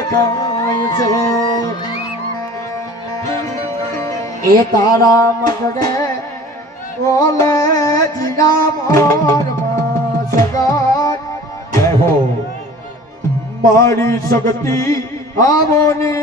દેખાય છે. એ તારા મગડે બોલે જીના મોર સગાત હો. મારી શક્તિ આવો ને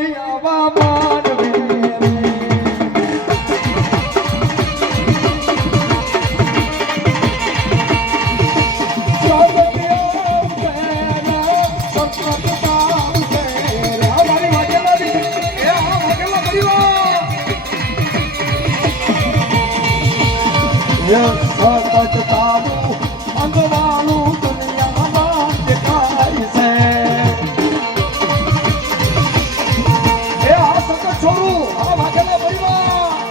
આવા માનવી અંગવાળું દુનિયામાં દેખાય છે એ આ સતત છોડું આ વાઘેલા પરિવાર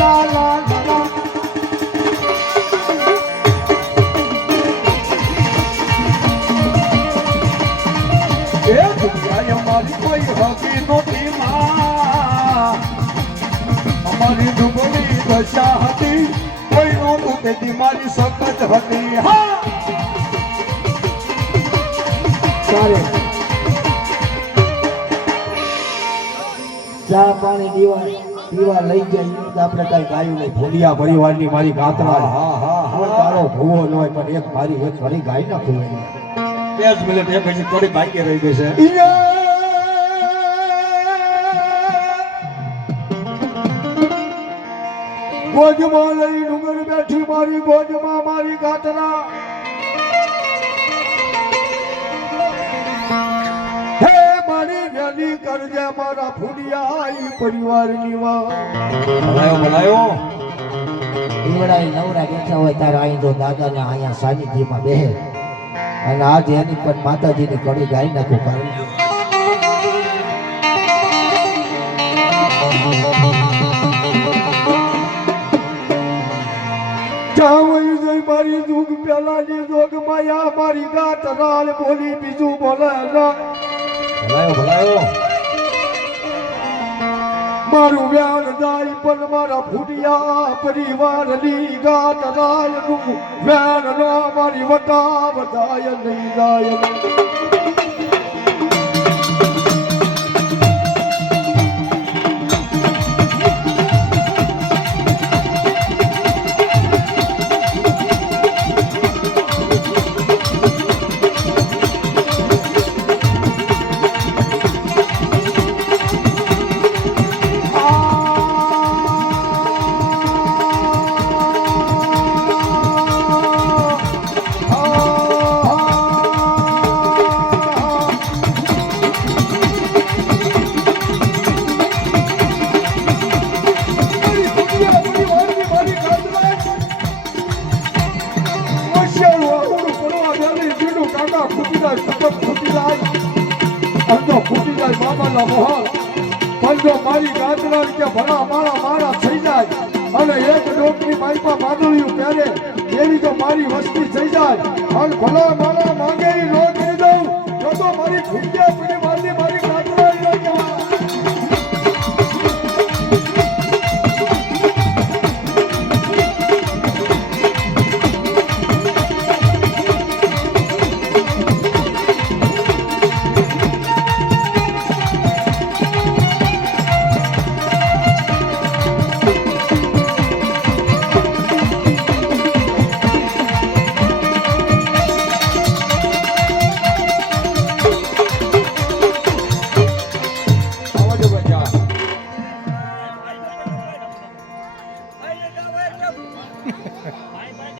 લા એ અમારી કોઈ હકી નહોતી. અમારી ડુબળી દશા હતી. કોઈ નહોતું તેથી મારી સખત હતી. હા! ચા પાણી દીવા દીવા લઈ જાય તો આપણે કઈ ગાયું નહીં. ભોલિયા પરિવારની મારી ગાતરા. હા હા હા તારો ભૂવો ન હોય પણ એક મારી એક ગાય ના એને. બે જ મિનિટ એક હજી થોડી બાકી રહી ગઈ છે. ગોજમાં લઈ ડુંગર બેઠી મારી ગોજમાં મારી ગાતરા. હે મારી વેલી કરજે મારા ફૂડિયા ઈ પરિવારની વાત. બોલાયો બોલાયો દીવડા નવરા બેઠા હોય ત્યારે અહીં તો દાદાના અહીંયા સાનિધ્યમાં બેહે. અને આજ એની પણ માતાજીની કડી ગાઈ નાખું કારણ પેલાની જોગ માયા મારી ગાત રાલ બોલી બીજું બોલે ના. ભલાયો ભલાયો. મારું વ્યાન જાય પણ મારા ફૂટિયા પરિવારની ગાત રાલનું વ્યાન ના. મારી વટા વધાય નહીં જાય પંજો મારી ગાંતરા કે ભલા મારા મારા થઈ જાય અને એક ડોકની માઈપા માદળિયું પહેરે, એવી તો મારી વસ્તી થઈ જાય. અને ભલા મારા માંગે ઈ નો કરી દઉં, જો તો મારી ફૂટ્યા પડી મારી મારી ગાંતરા